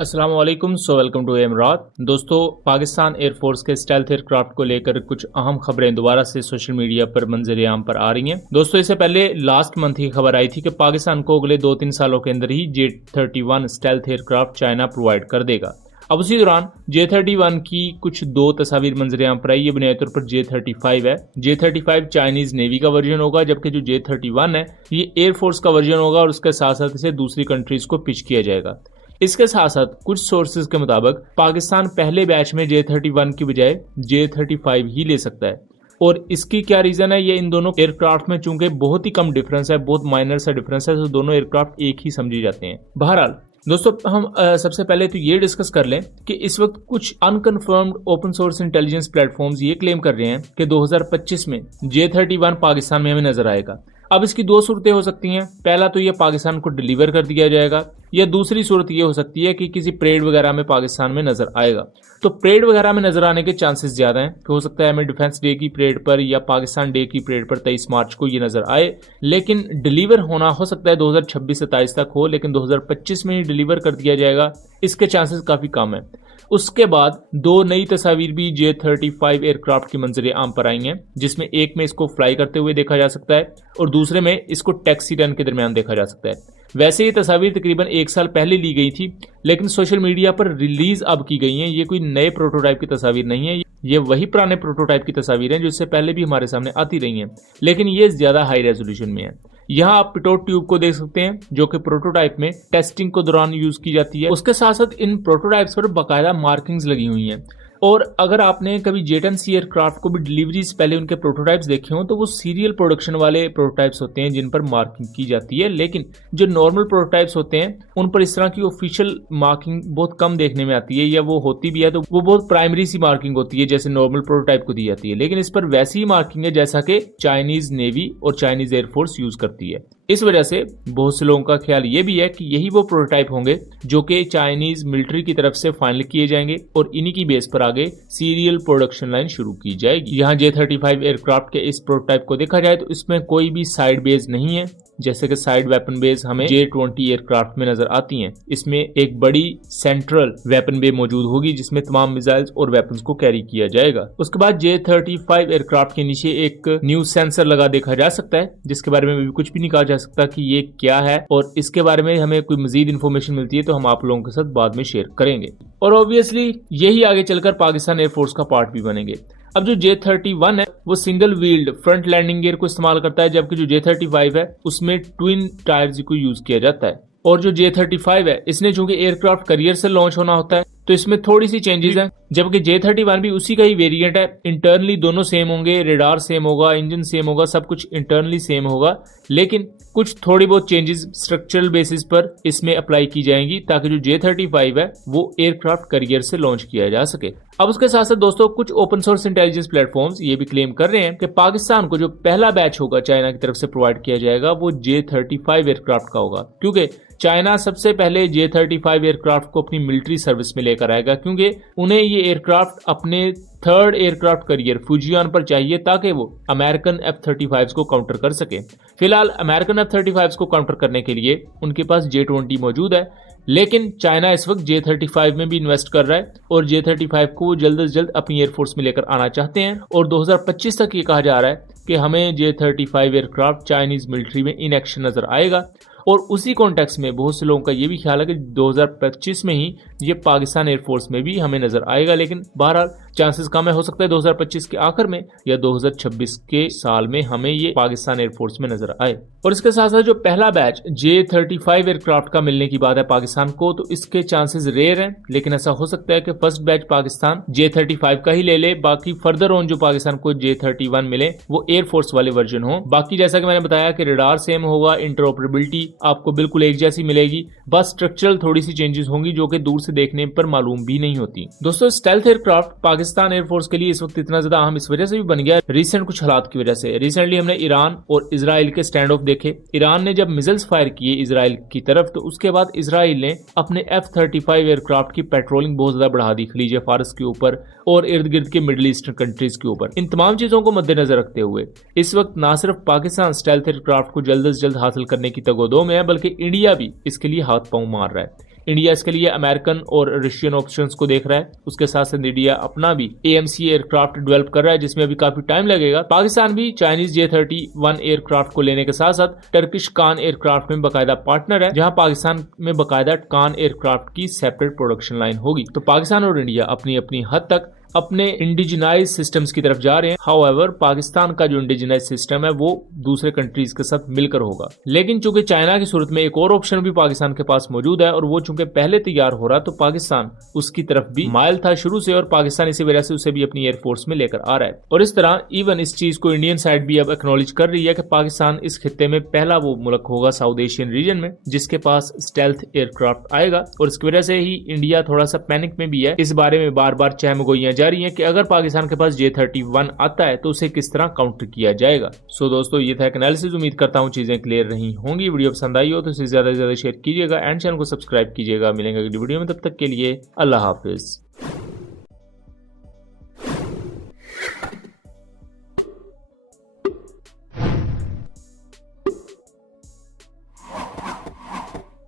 अस्सलाम वालेकुम। Welcome to एमरात। दोस्तों, पाकिस्तान एयरफोर्स के स्टेल्थ एयरक्राफ्ट को लेकर कुछ अहम खबरें दोबारा से सोशल मीडिया पर मंजर आम पर आ रही हैं। दोस्तों, इससे पहले लास्ट मंथ ही खबर आई थी कि पाकिस्तान को अगले 2-3 सालों के अंदर ही J-31 stealth aircraft China provide कर देगा। अब उसी दौरान J-31 की कुछ दो तस्वीर मंजर आम पर आई। ये बुनियादी तौर पर J-35 है। J-35 चाइनीज नेवी का वर्जन होगा, जबकि जो J-31 है ये एयरफोर्स का वर्जन होगा और उसके साथ साथ इसे दूसरी कंट्रीज को पिच किया जाएगा। इसके साथ साथ कुछ सोर्सेज के मुताबिक पाकिस्तान पहले बैच में J-31 की बजाय J-35 ही ले सकता है। और इसकी क्या रीजन है, ये इन दोनों एयरक्राफ्ट में चूंकि बहुत ही कम डिफरेंस है, बहुत माइनर सा डिफरेंस है, तो दोनों एयरक्राफ्ट एक ही समझे जाते हैं। बहरहाल दोस्तों, हम सबसे पहले तो ये डिस्कस कर लें कि इस वक्त कुछ unconfirmed open source intelligence platforms ये क्लेम कर रहे हैं कि 2025 में J-31 पाकिस्तान में हमें नजर आएगा। अब इसकी दो सूरतें हो सकती हैं। पहला तो ये पाकिस्तान को डिलीवर कर दिया जाएगा, या दूसरी सूरत ये हो सकती है कि किसी परेड वगैरह में पाकिस्तान में नजर आएगा। तो परेड वगैरह में नजर आने के चांसेस ज्यादा हैं कि हो सकता है हमें डिफेंस डे की परेड पर या पाकिस्तान डे की परेड पर 23 मार्च को ये नजर आए, लेकिन डिलीवर होना हो सकता है 2026-27 तक हो, लेकिन 2025 में ही डिलीवर कर दिया जाएगा, इसके चांसेस काफी कम है। उसके बाद दो नई तस्वीर भी J-35 एयरक्राफ्ट की मंजर आम पर आई हैं, जिसमें एक में इसको फ्लाई करते हुए देखा जा सकता है और दूसरे में इसको टैक्सी रन के दरमियान देखा जा सकता है। वैसे ये तस्वीर तकरीबन 1 साल पहले ली गई थी, लेकिन सोशल मीडिया पर रिलीज अब की गई हैं। ये कोई नए प्रोटोटाइप की तस्वीर नहीं है, ये वही पुराने प्रोटोटाइप की तस्वीर हैं जो इससे पहले भी हमारे सामने आती रही हैं, लेकिन ये ज्यादा हाई रेजोल्यूशन में है। यहाँ आप पिटोट ट्यूब को देख सकते हैं जो कि प्रोटोटाइप में टेस्टिंग के दौरान यूज की जाती है। उसके साथ साथ इन प्रोटोटाइप्स पर बाकायदा मार्किंग्स लगी हुई हैं। और अगर आपने कभी J-10C एयरक्राफ्ट को भी डिलीवरी से पहले उनके प्रोटोटाइप्स देखे हो, तो वो सीरियल प्रोडक्शन वाले प्रोटोटाइप्स होते हैं जिन पर मार्किंग की जाती है, लेकिन जो नॉर्मल प्रोटोटाइप्स होते हैं उन पर इस तरह की ऑफिशियल मार्किंग बहुत कम देखने में आती है, या वो होती भी है तो वो बहुत प्राइमरी सी मार्किंग होती है जैसे नॉर्मल प्रोटोटाइप को दी जाती है। लेकिन इस पर वैसी ही मार्किंग है जैसा कि चाइनीज नेवी और चाइनीज एयरफोर्स यूज करती है। इस वजह से बहुत से लोगों का ख्याल ये भी है कि यही वो प्रोटोटाइप होंगे जो कि चाइनीज मिलिट्री की तरफ से फाइनल किए जाएंगे और इन्हीं की बेस पर आगे सीरियल प्रोडक्शन लाइन शुरू की जाएगी। यहाँ J-35 एयरक्राफ्ट के इस प्रोटोटाइप को देखा जाए तो इसमें कोई भी साइड बेस नहीं है, जैसे कि साइड वेपन बेस हमें J-20 एयरक्राफ्ट में नजर आती हैं। इसमें एक बड़ी सेंट्रल वेपन बे मौजूद होगी जिसमें तमाम मिसाइल्स और वेपन्स को कैरी किया जाएगा। उसके बाद J-35 एयरक्राफ्ट के नीचे एक न्यू सेंसर लगा देखा जा सकता है, जिसके बारे में भी कुछ भी नहीं कहा जा सकता कि ये क्या है, और इसके बारे में हमें कोई मजीद इन्फॉर्मेशन मिलती है तो हम आप लोगों के साथ बाद में शेयर करेंगे। और ऑब्वियसली यही आगे चलकर पाकिस्तान एयरफोर्स का पार्ट भी बनेंगे। अब जो J-31 है वो single wheeled front landing gear को इस्तेमाल करता है, जबकि जो J-35 है उसमें ट्विन टायर्स को यूज किया जाता है। और जो J-35 है इसने चूंकि एयरक्राफ्ट करियर से लॉन्च होना होता है तो इसमें थोड़ी सी चेंजेस हैं, जबकि J-31 भी उसी का ही वेरिएंट है। इंटरनली दोनों सेम होंगे, रेडार सेम होगा, इंजन सेम होगा, सब कुछ इंटरनली सेम होगा, लेकिन कुछ थोड़ी बहुत चेंजेस स्ट्रक्चरल बेसिस पर इसमें अप्लाई की जाएंगी ताकि जो J-35 है वो एयरक्राफ्ट करियर से लॉन्च किया जा सके। अब उसके साथ साथ दोस्तों, कुछ ओपन सोर्स इंटेलिजेंस प्लेटफॉर्म्स ये भी क्लेम कर रहे हैं कि पाकिस्तान को जो पहला बैच होगा चाइना की तरफ से प्रोवाइड किया जाएगा वो J-35 एयरक्राफ्ट का होगा, क्योंकि चाइना सबसे पहले J-35 एयरक्राफ्ट को अपनी मिलिट्री सर्विस में लेकर आएगा, क्योंकि उन्हें ये एयरक्राफ्ट अपने थर्ड एयरक्राफ्ट करियर फुजियान पर चाहिए ताकि वो अमेरिकन F-35 को काउंटर कर सके। फिलहाल अमेरिकन F-35 को काउंटर करने के लिए उनके पास J-20 मौजूद है, लेकिन चाइना इस वक्त J-35 में भी इन्वेस्ट कर रहा है और J-35 को जल्द से जल्द अपनी एयरफोर्स में लेकर आना चाहते हैं। और 2025 तक ये कहा जा रहा है कि हमें J-35 एयरक्राफ्ट चाइनीज मिलिट्री में इन एक्शन नजर आएगा। और उसी कॉन्टेक्स्ट में बहुत से लोगों का ये भी ख्याल है कि 2025 में ही ये पाकिस्तान एयरफोर्स में भी हमें नजर आएगा, लेकिन बहरहाल चांसेस कम है, हो सकता है 2025 के आखिर में या 2026 के साल में हमें ये पाकिस्तान एयरफोर्स में नजर आए। और इसके साथ साथ जो पहला बैच J-35 एयरक्राफ्ट का मिलने की बात है पाकिस्तान को, तो इसके चांसेस रेयर हैं, लेकिन ऐसा हो सकता है कि फर्स्ट बैच पाकिस्तान J-35 का ही ले ले, बाकी फर्दर ऑन जो पाकिस्तान को J-31 मिले वो एयरफोर्स वाले वर्जन हो। बाकी जैसा कि मैंने बताया कि रेडार सेम होगा, इंटरऑपरेबिलिटी आपको बिल्कुल एक जैसी मिलेगी, बस स्ट्रक्चरल थोड़ी सी चेंजेस होंगी जो कि दूर से देखने पर मालूम भी नहीं होती। दोस्तों, स्टेल्थ एयरक्राफ्ट पाकिस्तान एयरफोर्स के लिए इस वक्त इतना ज्यादा अहम इस वजह से भी बन गया रिसेंट कुछ हालात की वजह से। रिसेंटली हमने ईरान और इजराइल के स्टैंड ऑफ देखे। ईरान ने जब मिसाइल्स फायर किए इजराइल की तरफ, तो उसके बाद इजराइल ने अपने F-35 एयरक्राफ्ट की पेट्रोलिंग बहुत ज्यादा बढ़ा दी खलीज फारस के ऊपर और इर्द गिर्द के मिडिल ईस्टर्न कंट्रीज के ऊपर। इन तमाम चीजों को मद्देनजर रखते हुए इस वक्त न सिर्फ पाकिस्तान स्टेल्थ एयरक्राफ्ट को जल्द से जल्द हासिल करने की तगोदो में है, बल्कि इंडिया भी इसके लिए हाथ पांव मार रहा है। इंडिया इसके लिए अमेरिकन और रशियन ऑप्शंस को देख रहा है। उसके साथ साथ इंडिया अपना भी AMC एयरक्राफ्ट डेवलप कर रहा है, जिसमें अभी काफी टाइम लगेगा। पाकिस्तान भी चाइनीज J-31 एयरक्राफ्ट को लेने के साथ साथ टर्किश कान एयरक्राफ्ट में बाकायदा पार्टनर है, जहां पाकिस्तान में बाकायदा कान एयरक्राफ्ट की सेपरेट प्रोडक्शन लाइन होगी। तो पाकिस्तान और इंडिया अपनी अपनी हद तक अपने इंडिजिनाइज सिस्टम्स की तरफ जा रहे हैं। हाउएवर पाकिस्तान का जो इंडिजिनाइज सिस्टम है वो दूसरे कंट्रीज के साथ मिलकर होगा, लेकिन चूंकि चाइना की सूरत में एक और ऑप्शन भी पाकिस्तान के पास मौजूद है और वो चूंकि पहले तैयार हो रहा, तो पाकिस्तान उसकी तरफ भी माइल था शुरू से और पाकिस्तान इसी वजह से उसे भी अपनी एयरफोर्स में लेकर आ रहा है। और इस तरह इवन इस चीज को इंडियन साइड भी अब एक्नॉलेज कर रही है कि पाकिस्तान इस खित्ते में पहला वो मुल्क होगा साउथ एशियन रीजन में जिसके पास स्टेल्थ एयरक्राफ्ट आएगा। और इसकी वजह से ही इंडिया थोड़ा सा पैनिक में भी है। इस बारे में बार बार चहमगोइयां जा रही है कि अगर पाकिस्तान के पास J-31 आता है तो उसे किस तरह काउंटर किया जाएगा। सो दोस्तों, ये था एक एनालिसिस। उम्मीद करता हूँ चीजें क्लियर रही होंगी। वीडियो पसंद आई हो तो इसे ज्यादा से ज्यादा शेयर कीजिएगा एंड चैनल को सब्सक्राइब कीजिएगा। मिलेंगे अगली वीडियो में, तब तक के लिए अल्लाह हाफिज।